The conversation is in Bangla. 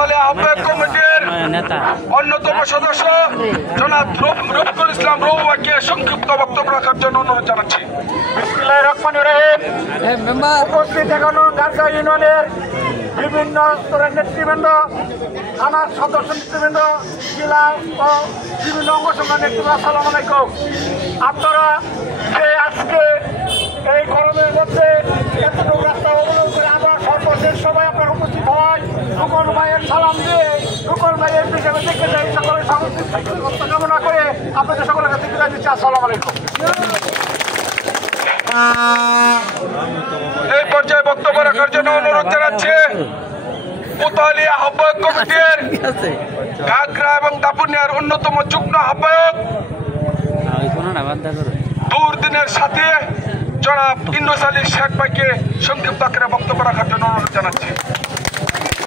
কোতোয়ালি আহ্বায়ক কমিটির অন্যতম সদস্য জনাব রফিকুল ইসলাম রৌবাকে সংক্ষিপ্ত বক্তব্য রাখার জন্য অনুরোধ জানাচ্ছি। বিসমিল্লাহির রহমানির রহিম। উপস্থিত এখনো গারগা ইউনিয়নের বিভিন্ন স্তরের নেতৃবৃন্দ, থানার সদস্য নেতৃবৃন্দ, জেলা ও বিভিন্ন অঙ্গ সংগঠনের নেতৃবৃন্দ, আসসালামু আলাইকুম। আপনারা যে আজকে এই গরমের মধ্যে এতটুকু রাস্তা অবলম্বন করে আবার সর্বশেষ সবাই আপনার উপস্থিত হওয়ায় রুকন ভাইয়ের সালাম দিয়ে রুকন ভাইয়ের হিসেবে দেখতে চাই, সকলের সংস্কৃতি কামনা করে আপনাদের সকলের কাছে বিদায় দিচ্ছি। আসসালামু আলাইকুম। এই পর্যায়ে বক্তব্য রাখার জন্য অনুরোধ জানাচ্ছি কোতোয়ালি আহ্বায়ক কমিটির ঘাগড়া এবং দাপুনিয়ার অন্যতম যুগ্ম আহ্বায়ক দুর্দিনের সাথে জনাব ইন্দ্রস আলী শেখ ভাইকে সংক্ষিপ্ত আকারে বক্তব্য রাখার জন্য অনুরোধ জানাচ্ছি।